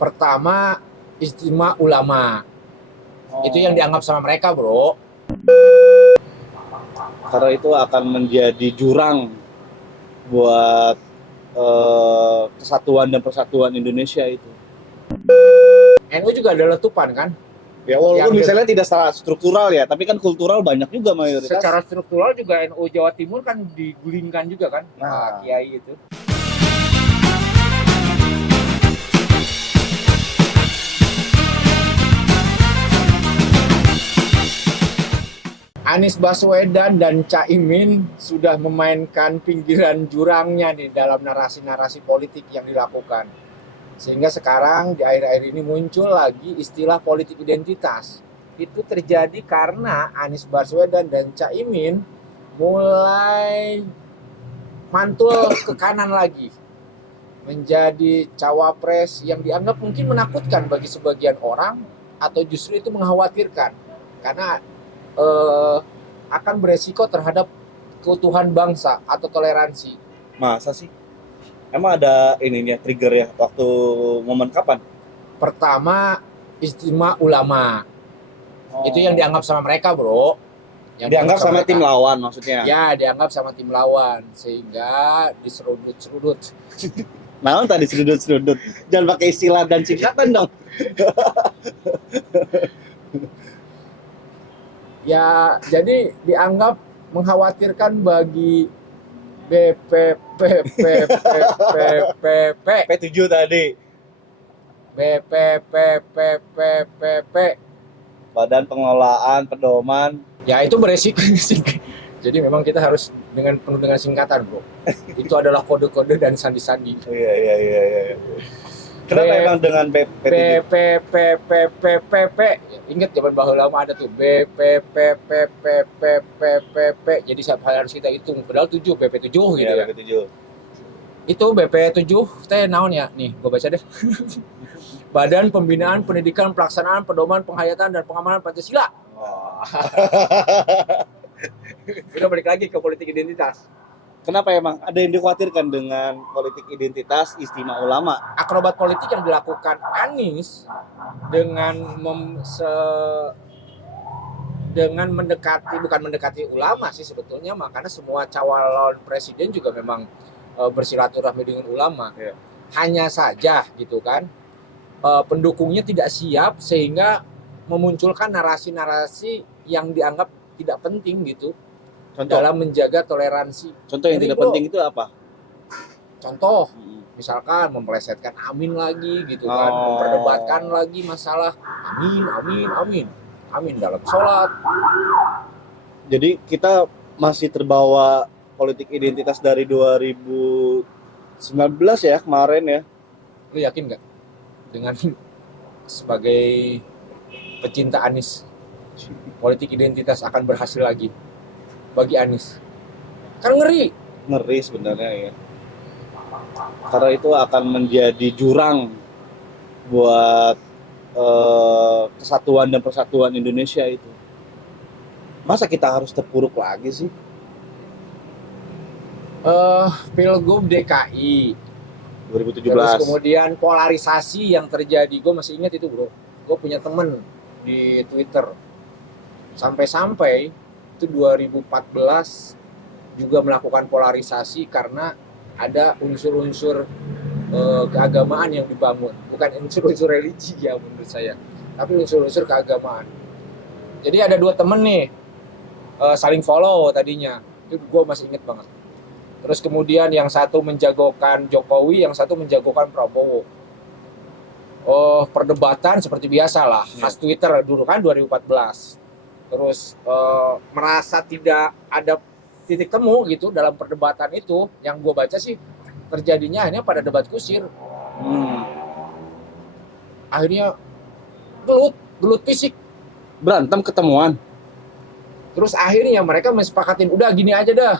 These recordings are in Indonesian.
Pertama, istimewa ulama. Itu yang dianggap sama mereka, bro. Karena itu akan menjadi jurang buat kesatuan dan persatuan Indonesia itu. NU juga ada letupan kan? Ya walaupun Yang misalnya tidak secara struktural ya, tapi kan kultural banyak juga mayoritas. Secara struktural juga NU Jawa Timur kan digulingkan juga kan, Pak Kiai itu. Anies Baswedan dan Caimin sudah memainkan pinggiran jurangnya nih dalam narasi-narasi politik yang dilakukan. Sehingga sekarang di akhir-akhir ini muncul lagi istilah politik identitas. Itu terjadi karena Anies Baswedan dan Caimin mulai mantul ke kanan lagi. Menjadi cawapres yang dianggap mungkin menakutkan bagi sebagian orang atau justru itu mengkhawatirkan. Karena akan beresiko terhadap keutuhan bangsa atau toleransi. Masa sih? Emang ada ininya trigger ya waktu momen kapan? Pertama, istimewa ulama. Itu yang dianggap sama mereka, bro. Yang Dianggap sama mereka. tim lawan maksudnya? Ya, dianggap sama tim lawan. Sehingga diserudut-serudut. Nah, tadi serudut-serudut. Jangan pakai istilah dan singkatan dong. Ya, jadi dianggap mengkhawatirkan bagi BPPPPPP P7 tadi. BPPPPPP. Badan Pengelolaan Pedoman. Ya, itu beresiko sih. Jadi memang kita harus penuh dengan singkatan, bro. Itu adalah kode-kode dan sandi-sandi. Iya. Kenapa emang dengan P7? BPPPPPP. Ingat zaman bahula lama ada tuh BPPPPPPP. Jadi harus kita hitung. Padahal 7 BP7 gitu ya. BP7. Itu BP7 teh naon ya? Nih, gua baca deh. Badan Pembinaan Pendidikan Pelaksanaan Pedoman Penghayatan dan Pengamalan Pancasila. Udah balik lagi ke politik identitas. Kenapa emang ada yang dikhawatirkan dengan politik identitas istimewa ulama? Akrobat politik yang dilakukan Anies dengan bukan mendekati ulama sih sebetulnya, makanya semua calon presiden juga memang bersilaturahmi dengan ulama. Ya. Hanya saja gitu kan, pendukungnya tidak siap sehingga memunculkan narasi-narasi yang dianggap tidak penting gitu. Contoh dalam menjaga toleransi. yang Jadi, tidak bro, penting itu apa? Contoh, misalkan memplesetkan amin lagi gitu kan, memperdebatkan lagi masalah amin dalam sholat. Jadi kita masih terbawa politik identitas dari 2019 ya kemarin ya. Lu yakin nggak dengan sebagai pecinta Anies politik identitas akan berhasil lagi bagi Anies? Kan ngeri Sebenarnya ya. Karena itu akan menjadi jurang buat kesatuan dan persatuan Indonesia itu. Masa kita harus terpuruk lagi sih? Pilgub DKI 2017. terus kemudian polarisasi yang terjadi, gue masih ingat itu, bro. Gue punya temen di Twitter sampai itu 2014 juga melakukan polarisasi karena ada unsur-unsur keagamaan yang dibangun, bukan unsur-unsur religi ya menurut saya, tapi unsur-unsur keagamaan. Jadi ada dua temen nih saling follow tadinya, itu gue masih inget banget. Terus kemudian yang satu menjagokan Jokowi, yang satu menjagokan Prabowo. Perdebatan seperti biasa lah, khas Twitter dulu kan 2014. Terus merasa tidak ada titik temu gitu dalam perdebatan itu. Yang gue baca sih terjadinya hanya pada debat kusir. Akhirnya gelut fisik, Berantem ketemuan. terus akhirnya mereka mensepakatin udah gini aja dah,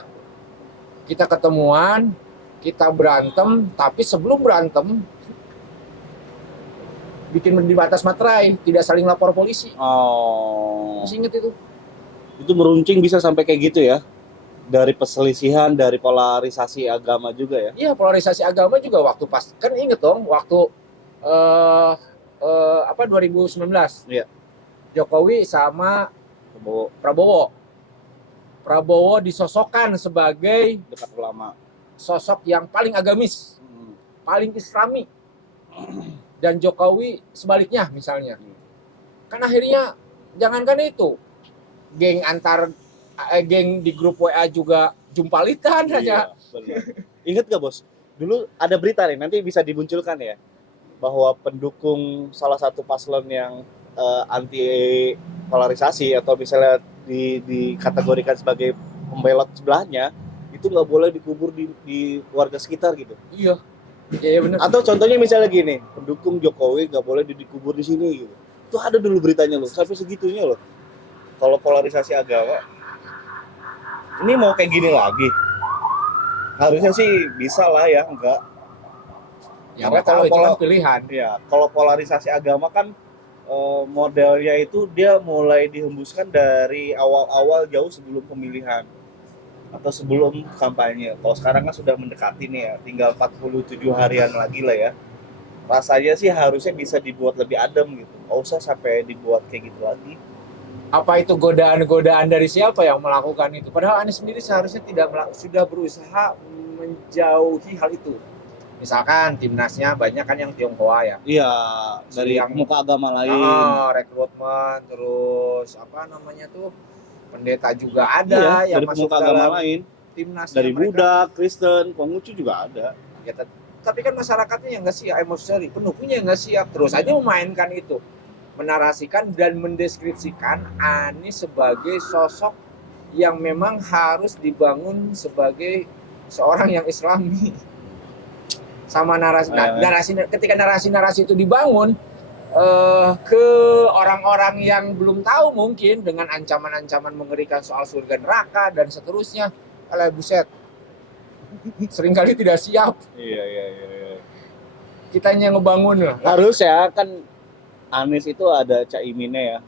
kita ketemuan, kita berantem, tapi sebelum berantem bikin di batas materai, tidak saling lapor polisi. Masih inget itu? Itu meruncing bisa sampai kayak gitu ya? Dari perselisihan, dari polarisasi agama juga ya? Iya, polarisasi agama juga waktu pas, kan inget dong waktu eh 2019. Iya. Jokowi sama Prabowo Prabowo. Prabowo disosokkan sebagai dekat ulama. sosok yang paling agamis, paling islami, dan Jokowi sebaliknya misalnya. Kan akhirnya jangankan itu, geng di grup WA juga jumpalitan aja. Benar. Ingat gak bos? Dulu ada berita nih, nanti bisa dimunculkan ya, bahwa pendukung salah satu paslon yang anti polarisasi atau misalnya dikategorikan sebagai pembelot sebelahnya itu nggak boleh dikubur di warga sekitar gitu. Iya, iya benar. Atau contohnya misalnya gini, pendukung Jokowi nggak boleh dikubur di sini gitu. Itu ada dulu beritanya loh, sampai segitunya loh. Kalau polarisasi agama, ini mau kayak gini lagi? Harusnya sih bisa lah ya, enggak. Ya nggak tahu, itu kan pilihan. Ya, kalau polarisasi agama kan modelnya itu dia mulai dihembuskan dari awal-awal jauh sebelum pemilihan atau sebelum kampanye. Kalau sekarang kan sudah mendekati nih ya, tinggal 47 harian lagi lah ya. Rasanya sih harusnya bisa dibuat lebih adem gitu. Nggak usah sampai dibuat kayak gitu lagi. Apa itu godaan-godaan dari siapa yang melakukan itu? Padahal Anies sendiri seharusnya sudah berusaha menjauhi hal itu. Misalkan timnasnya banyak kan yang Tionghoa ya. Iya, dari yang muka agama lain. Rekrutmen, terus apa namanya tuh, pendeta juga ada Iya, yang dari masuk pemuka agama dalam lain. timnas. Dari Buddha, Kristen, Konghucu juga ada. Ya, tapi kan masyarakatnya yang nggak siap, emosional, pendukungnya yang nggak siap, terus aja memainkan itu, menarasikan dan mendeskripsikan Anies sebagai sosok yang memang harus dibangun sebagai seorang yang Islami. Sama ketika narasi itu dibangun ke orang-orang yang belum tahu, mungkin dengan ancaman-ancaman mengerikan soal surga neraka dan seterusnya, alah buset, seringkali tidak siap. Iya. Kitanya ngebangun lah. Harus ya, kan Anies itu ada Caiminnya ya,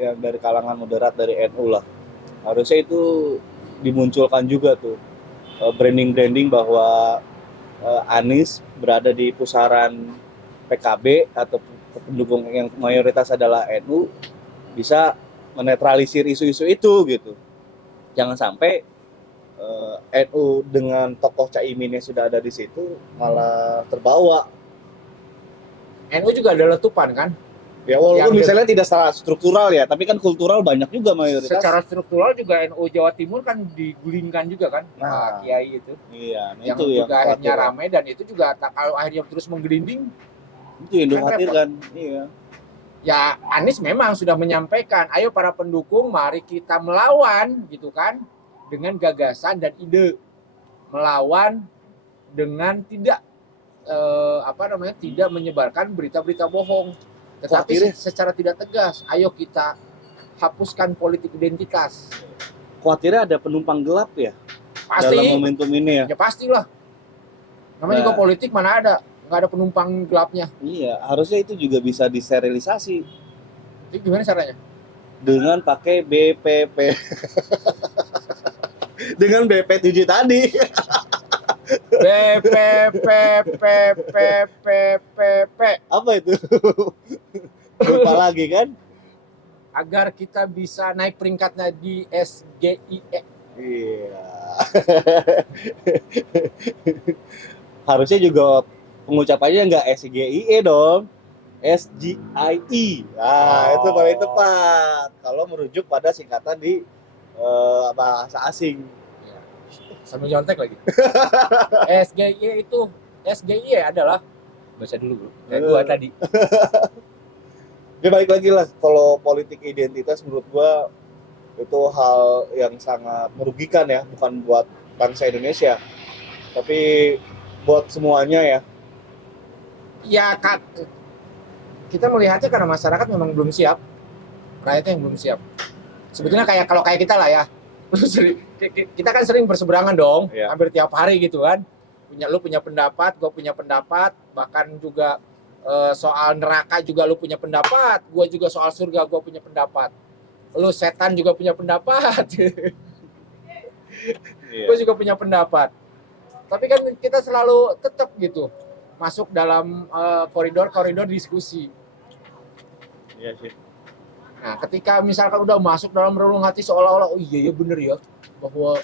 yang dari kalangan moderat dari NU lah. Harusnya itu dimunculkan juga tuh branding bahwa Anies berada di pusaran PKB atau pendukung yang mayoritas adalah NU, bisa menetralisir isu-isu itu gitu. Jangan sampai NU dengan tokoh Caiminnya sudah ada di situ malah terbawa. NU juga ada letupan kan? Ya walaupun misalnya tidak secara struktural ya, tapi kan kultural banyak juga mayoritas. Secara struktural juga NU Jawa Timur kan digulingkan juga kan, Pak Kiai itu. Iya, yang itu juga yang akhirnya ramai, dan itu juga kalau akhirnya terus menggelinding, itu yang dikhawatirkan. Iya. Ya Anies memang sudah menyampaikan, ayo para pendukung, mari kita melawan gitu kan, dengan gagasan dan ide, melawan dengan tidak tidak menyebarkan berita-berita bohong, tetapi secara tidak tegas, ayo kita hapuskan politik identitas. Khawatirnya ada penumpang gelap ya pasti dalam momentum ini ya. Ya pastilah, namanya juga politik, mana ada nggak ada penumpang gelapnya. Iya, harusnya itu juga bisa disterilisasi. Itu gimana caranya? Dengan pakai BPP. Dengan BP7 tadi. BPPPPPP. Apa itu? Lupa lagi kan? Agar kita bisa naik peringkatnya di SGIE. Iya. Harusnya juga pengucapannya nggak SGIE dong. SGIE. Nah, itu paling tepat. Kalau merujuk pada singkatan di bahasa asing. Sambil nyontek lagi. SGIE adalah, baca dulu bro, kayak gua tadi. Ya balik lagi lah, kalau politik identitas menurut gua itu hal yang sangat merugikan ya, bukan buat bangsa Indonesia, tapi buat semuanya ya. Ya kita melihatnya karena masyarakat memang belum siap, rakyatnya yang belum siap. Sebetulnya kalau kayak kita lah ya, kita kan sering berseberangan dong, hampir tiap hari gitu kan. Lu punya pendapat, gue punya pendapat, bahkan juga soal neraka juga lu punya pendapat, gue juga soal surga gue punya pendapat, lu setan juga punya pendapat. Gue juga punya pendapat. Tapi kan kita selalu tetap gitu masuk dalam koridor-koridor diskusi. Iya sih. Nah, ketika misalkan udah masuk dalam relung hati seolah-olah, oh iya ya bener ya, bahwa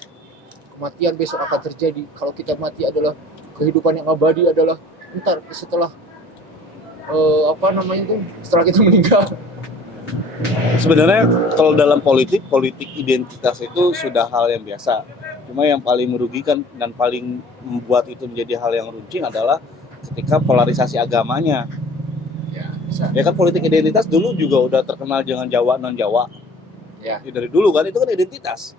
kematian besok akan terjadi. Kalau kita mati adalah kehidupan yang abadi adalah ntar setelah setelah kita meninggal. Sebenarnya kalau dalam politik identitas itu sudah hal yang biasa. Cuma yang paling merugikan dan paling membuat itu menjadi hal yang runcing adalah ketika polarisasi agamanya. Ya, bisa. Ya kan politik identitas dulu juga udah terkenal dengan Jawa non Jawa. Ya. Dari dulu kan itu kan identitas.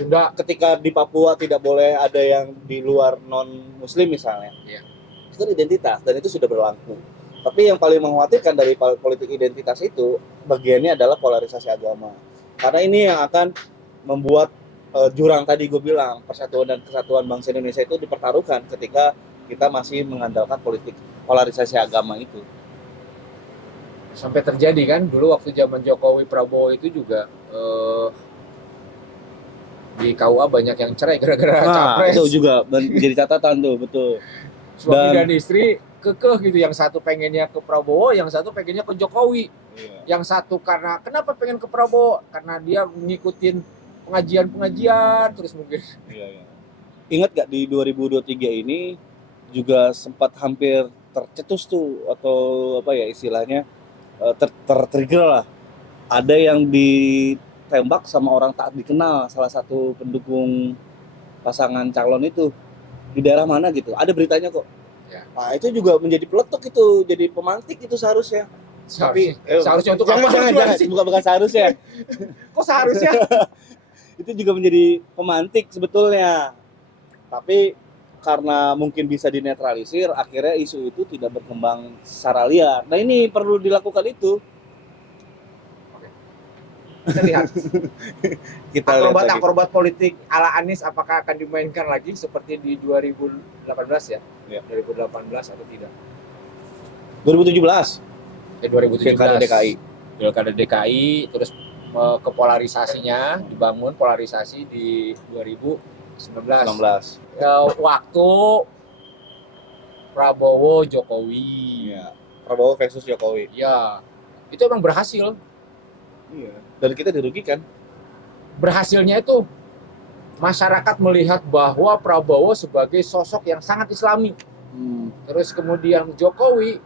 Sunda. Ketika di Papua tidak boleh ada yang di luar non Muslim misalnya. Ya. Itu kan identitas dan itu sudah berlaku. Tapi yang paling mengkhawatirkan dari politik identitas itu bagiannya adalah polarisasi agama. Karena ini yang akan membuat jurang tadi gue bilang, persatuan dan kesatuan bangsa Indonesia itu dipertaruhkan ketika kita masih mengandalkan politik polarisasi agama itu. Sampai terjadi kan dulu waktu zaman Jokowi Prabowo itu juga di KUA banyak yang cerai gara-gara capres. Itu juga menjadi catatan tuh, betul. Suami dan istri kekeh gitu, yang satu pengennya ke Prabowo, yang satu pengennya ke Jokowi. Iya. Yang satu kenapa pengen ke Prabowo? Karena dia ngikutin pengajian terus mungkin. Iya. Ingat gak di 2023 ini juga sempat hampir tercetus tuh, atau apa ya istilahnya, tertrigger lah. Ada yang ditembak sama orang tak dikenal, salah satu pendukung pasangan calon itu di daerah mana gitu. Ada beritanya kok. Ya. Nah itu juga menjadi peletuk itu, jadi pemantik itu seharusnya. Tapi seharusnya untuk jangan bukan seharusnya. Kok seharusnya? Itu juga menjadi pemantik sebetulnya. Tapi karena mungkin bisa dinetralisir, akhirnya isu itu tidak berkembang secara liar. Nah ini perlu dilakukan itu. Kita lihat. Akrobat Kita politik ala Anies apakah akan dimainkan lagi seperti di 2018 ya? Ya. 2018 atau tidak? 2017. 2017. Pilkada DKI. DKI terus kepolarisasinya dibangun polarisasi di 2019. Waktu Prabowo Jokowi. Ya. Prabowo versus Jokowi. Ya. Itu emang berhasil. Iya. Dan kita dirugikan. Berhasilnya itu masyarakat melihat bahwa Prabowo sebagai sosok yang sangat Islami. Terus kemudian Jokowi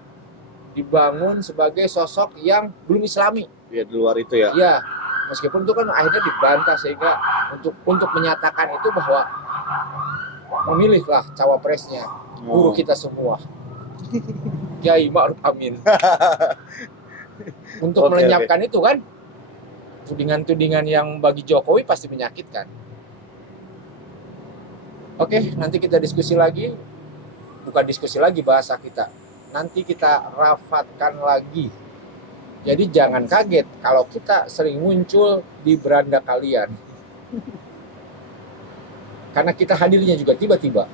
dibangun sebagai sosok yang belum Islami. Ya di luar itu ya. Iya. Meskipun itu kan akhirnya dibantah sehingga untuk menyatakan itu bahwa memilihlah cawapresnya guru kita semua. Kiai Ma'ruf Amin. Untuk melenyapkan itu kan tudingan-tudingan yang bagi Jokowi pasti menyakitkan. Oke, nanti kita diskusi lagi. Bukan diskusi lagi bahasa kita. Nanti kita rafatkan lagi. Jadi jangan kaget kalau kita sering muncul di beranda kalian. Karena kita hadirnya juga tiba-tiba.